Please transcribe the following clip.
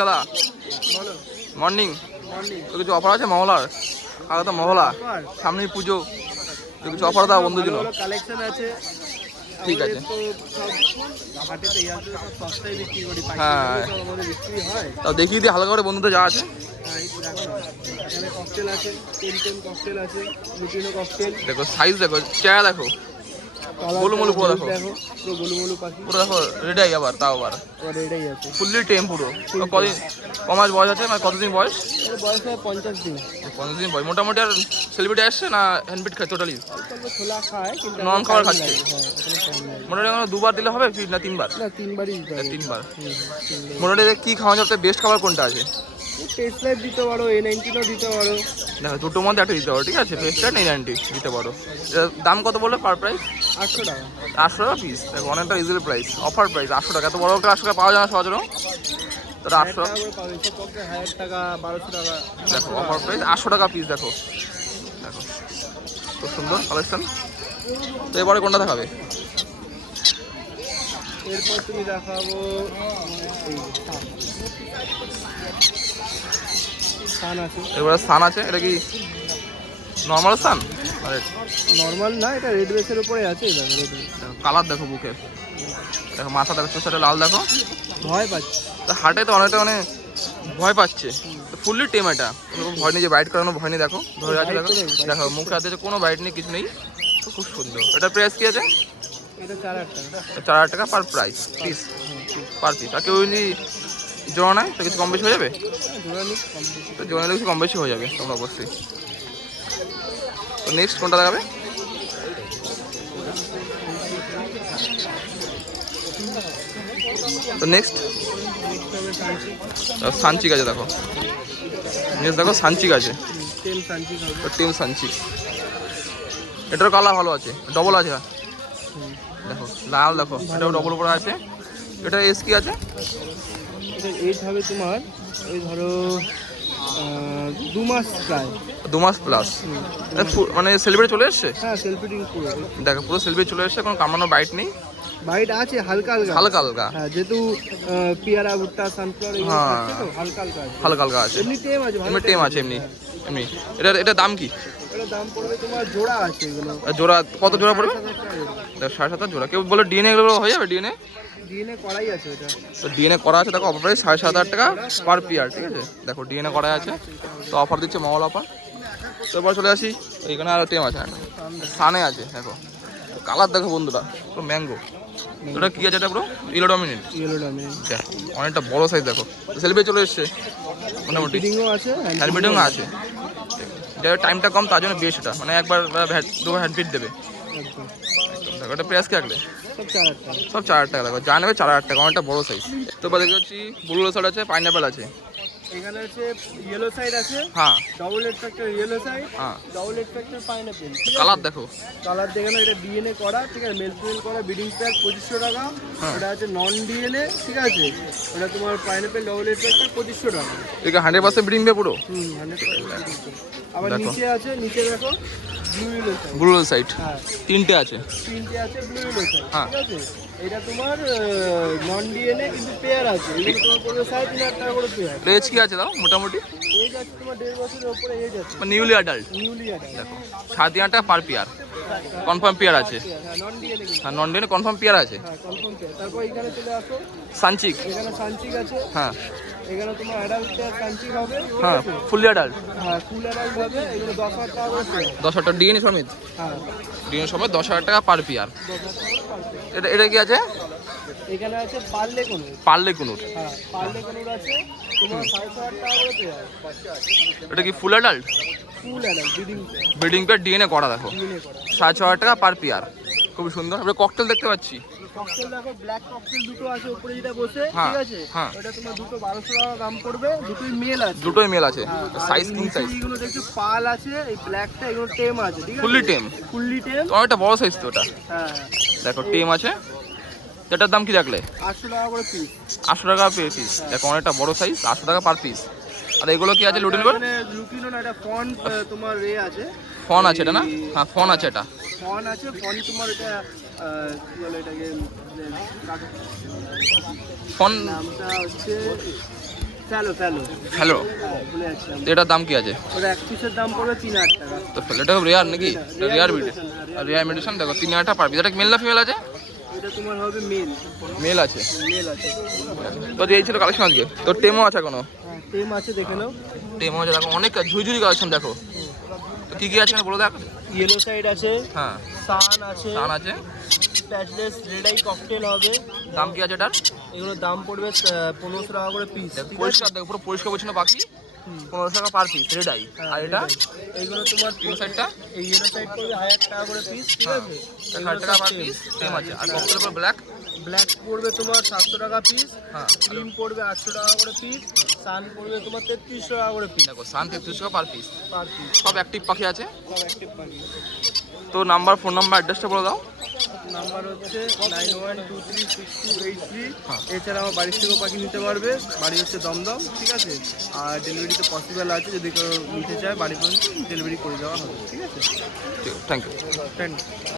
দাদা মর্নিং তো কিছু অফার আছে মহলার? আগে তো মহলা সামনেই পুজো, তো কিছু অফার দাও বন্ধুর জন্য। কালেকশন আছে, ঠিক আছে। হ্যাঁ তাও দেখিয়ে দিই হালকা করে বন্ধুদের যা আছে। ককটেল আছে, ককটেল আছে, লুটিনো ককটেল। দেখো সাইজ দেখো, চেহারা দেখো, গোলুমলু পুরো দেখো, পুরো গোলুমলু পাখি পুরো দেখো রেডাই আবার, তাও আবার রেডাই আছে, ফুললি টেম পুরো। কদিন কমাস বয়স আছে, মানে কতদিন বয়স? বয়স হয় 50 দিন। 50 দিন বয়স। মোটামুটি আর সেলিব্রিটি আসছে না হ্যান্ডপিট খায় টোটালি? ছোলা খায় কিন্তু নন খাবার খাচ্ছে। হ্যাঁ, মোটামুটি আমরা 2 বার দিলে হবে ফিড না 3 বার? না 3 বারই দিতে হবে। 3 বার। মোটামুটি কি খাওয়া যাবে? বেস্ট খাবার কোনটা আছে? টেস্ট লাইফ দিতে পারো, A19ও দিতে পারো। দেখো দুটোর মধ্যে একটা দিতে পারো, ঠিক আছে? ফেস্টার A90 দিতে পারো। এটার দাম কত বললে পার প্রাইস? 800 টাকা। 800 টাকা পিস। দেখো অনেকটা রিজনেবল প্রাইস, অফার প্রাইস 800 টাকা। এত বড় একটা 800 টাকা পাওয়া যায় না সহজেও। তো 800 টাকা, 1200 টাকা। দেখো অফার প্রাইস 800 টাকা পিস। দেখো দেখো খুব সুন্দর কালেকশন। তো এবারে কোনটা দেখাবে? এরপর তুমি দেখাবো সান আছে। এবারে সান আছে। এটা কি নর্মাল সান? আরে নর্মাল না, এটা রেড বেসের উপরে আছে। কালার দেখো বুকের, দেখো মাথা দেখো, চোষাটা লাল দেখো। ভয় পাচ্ছে তো হাটে তো অনেকটা মানে ভয় পাচ্ছে। তো ফুললি টেম এটা, কোনো ভয় নেই যে বাইট করানো ভয় নেই। দেখো ধরে আছে, দেখো দেখো মুখে হাতে কোনো বাইট নেই, কিছু নেই। তো খুব সুন্দর। এটার প্রাইস কি আছে? এটা 4000 টাকা। 4000 টাকা পার প্রাইস পিস, পার পিস। আর কেউ যদি জোড়া নেয় তো কিছু কম বেশি হয়ে যাবে? তো জোড়া নিলে কিছু কম বেশি হয়ে যাবে তোমরা অবশ্যই। তো নেক্সট কোনটা দেখাবে? তো নেক্সট সানচিক আছে। দেখো নেক্সট দেখো সানচিক আছে, টেম সানচিক। এটার কালার ভালো আছে, ডবল আছে। দেখো লাল দেখো, এটাও ডবল উপরে আছে। এটা এস কি আছে? এটা এজ হবে তোমার ওই ধরো 2 মাস প্রায়। 2 মাস প্লাস। মানে সেলিব্রেট চলে এসছে? হ্যাঁ, সেলফিটিং পুরো। দেখো পুরো সেলিব্রেট চলে এসছে, কোনো কামড়ানো বাইট নেই। বাইট আছে হালকা হালকা, হালকা হালকা। হ্যাঁ, যেহেতু পিয়ারা, ভুট্টা, সানফ্লাওয়ার এগুলো খাচ্ছে তো হালকা হালকা আছে। হালকা হালকা আছে, এমনি টেম আছে, এমনি টেম আছে। এমনি এমনি এটার দাম কি? এটার দাম পড়বে তোমার, জোড়া আছে এগুলো। জোড়া কত জোড়া পড়বে? দেখো 7,500 জোড়া। কেউ বলে ডিএনএ এগুলো হয়ে যাবে? ডিএনএ করাই আছে এটা। তো ডিএনএ করা আছে। দেখো অফার প্রাইস 7,500 টাকা পার পিয়ার, ঠিক আছে? দেখো ডিএনএ করা আছে, তো অফার দিচ্ছে মহল অফার। তো এবার চলে আসি, এইখানে আরও টেম আছে, সানে আছে। দেখো কালার দেখো বন্ধুরা, পুরো ম্যাঙ্গো। ওটা কি আছে? এটা পুরো ইয়েলো ডমিনেন্ট। দেখো অনেকটা বড় সাইজ। দেখো সেলিব্রেট চলে এসছে মোটামুটি, আছে, হ্যান্ডবিটিংও আছে। যার টাইমটা কম তার জন্য বেশ, এটা মানে একবার দুবার হ্যান্ডবিট দেবে। দেখো এটা প্রাইস কি রাখলে? সব 4,000 টাকা। দেখো যা নেবে 4,000 টাকা, অনেকটা বড় সাইজ। তো এবার দেখতে পাচ্ছি ব্লু সাইড আছে, পাইনাপেল আছে। এখানে আছে ইয়েলো সাইড আছে, হ্যাঁ double head factor yellow side, হ্যাঁ। Double head factor pineapple. Colour দেখো, কালার দেখে না, এটা ডিএনএ করা, ঠিক আছে? মেল ফিমেল করা, ব্রিডিং প্যাক 2500 টাকা। এটা আছে নন ডিএনএ, ঠিক আছে? এটা তোমার পাইনাপেল ডাবল হেড ফ্যাক্টর 2500 টাকা। এটা 100% ব্রিডিং বে পুরো। 100%। আবার নিচে আছে, নিচে দেখো ব্লু সাইড, হ্যাঁ তিনটে আছে ব্লু ইয়েলো সাইড, হ্যাঁ। ঠিক আছে? এটা তোমার নন ডিএনএ কিন্তু পেয়ার আছে। এগুলো তোমার পড়বে 3,500 টাকা করে পেয়ার। এজ কি আছে দাও মোটামুটি? এজ আছে তোমার 1.5 বছরের উপরে এজ আছে, নিউলি অ্যাডাল্ট। Newly adult. দেখো 7,000 টাকা পার পেয়ার, কনফার্ম পেয়ার আছে। হ্যাঁ, নন ডিএনএ কিন্তু, হ্যাঁ নন ডিএনএ কনফার্ম পেয়ার আছে। হ্যাঁ কনফার্ম পেয়ার। তারপর এখানে চলে আসো, সানচিক। এখানে সানচিক আছে, হ্যাঁ এখানে তোমার অ্যাডাল্ট পেয়ার সানচিক হবে, ঠিক হ্যাঁ আছে? Fully adult. হ্যাঁ, ফুল অ্যাডাল্ট হবে। এগুলো 10,000 টাকা করে পেয়ার। 10,000 টাকা ডিএনএ সমেত, হ্যাঁ, ডিএনএ সমেত 10,000 টাকা পার পেয়ার। 10,000 টাকা পার পেয়ার। এটা এটা কি আছে? এখানে আছে পার্লে কোনুর। পার্লে কুনুর। হ্যাঁ, পার্লে কোনুর আছে তোমার 5,500 টাকা করে পেয়ার। এটা কি full adult? Full adult breeding breeding pair DNA করা। দেখো ডিএনএ করা। 6,500 টাকা পার পেয়ার, খুবই সুন্দর। আমরা ককটেল দেখতে পাচ্ছি। ককটেল দেখো, ব্ল্যাক ককটেল দুটো আছে উপরে যেটা বসে, হ্যাঁ, ঠিক আছে? হ্যাঁ। ওটা তোমার দুটো 1,200 টাকা দাম পড়বে। দুটোই মেল আছে, দুটোই মেল আছে, হ্যাঁ। Size king size. এগুলো দেখছো পাল আছে, এই ব্ল্যাকটা এগুলো টেম আছে, ঠিক আছে? ফুললি টেম, ফুললি টেম, তো অনেকটা বড় সাইজ তো ওটা। হ্যাঁ। দেখো টেম আছে। এটার দাম কি রাখলে? 800 টাকা করে পিস। 800 টাকা পার পিস। দেখো অনেকটা বড় সাইজ, 800 টাকা পার পিস। আর এগুলো কি আছে? লুটিন করে মানে লুটিনো না, এটা ফন তোমার আছে, ফন আছে এটা না? হ্যাঁ ফন আছে, এটা ফন আছে। ফন তোমার এটা কি বলে এটাকে, ফন। নামটা হচ্ছে স্যালো হ্যালো, বলে যাচ্ছিলাম। এটার দাম কি আছে? ওটা এক পিসের দাম পড়বে 3000 টাকা। তো এটা রেয়ার নাকি? Rare bit, rare medicine. দেখো 3000 টাকা পার পিস। এটা মেল না ফিমেল আছে? এটা তোমার হবে মেল। মেল আছে। মেল আছে। তো এই ছিল কালেকশন আজকে। তো টেমও আছে কোনো? হ্যাঁ টেম আছে, দেখে নাও। টেমও আছে, দেখো অনেক ঝুড়ি কালেকশন। দেখো তো কি কি আছে এখানে বলে দেখো। ইয়েলো সাইড আছে, হ্যাঁ সান আছে, সান আছে। প্যাচলেস রেড আই ককটেল হবে। দাম কি আছে এটার? এগুলোর দাম পড়বে 1500 টাকা করে পিস। পরিষ্কার, দেখো পুরো পরিষ্কার পরিচ্ছন্ন পাখি। 1500 টাকা পার পিস রেড আই। আর এটা এইগুলো তোমার ইয়েলো সাইডটা? এই ইয়েলো সাইড পড়বে 1000 টাকা করে পিস, ঠিক হ্যাঁ, আছে? 1000 টাকা পার পিস টেম আছে। আর ককটেল পুরো ব্ল্যাক? ব্ল্যাক পড়বে তোমার 700 টাকা পিস। হ্যাঁ, ক্রিম পড়বে 800 টাকা করে পিস। সান পড়বে তোমার 3300 টাকা করে পিস। দেখো সান 33 টাকা পার পিস। পার পিস সব অ্যাক্টিভ পাখি আছে। সব অ্যাক্টিভ পাখি। তো নাম্বার, ফোন নাম্বার, অ্যাড্রেসটা বলে দাও। নাম্বার হচ্ছে 91236283। হ্যাঁ। এছাড়া আমার বাড়ির থেকেও পাখি নিতে পারবে। বাড়ি হচ্ছে দমদম, ঠিক আছে? আর ডেলিভারিতে পসিবল আছে, যদি কেউ নিতে চায় বাড়ি পর্যন্ত ডেলিভারি করে দেওয়া হবে, ঠিক আছে? ঠিক, থ্যাংক ইউ। Thank you.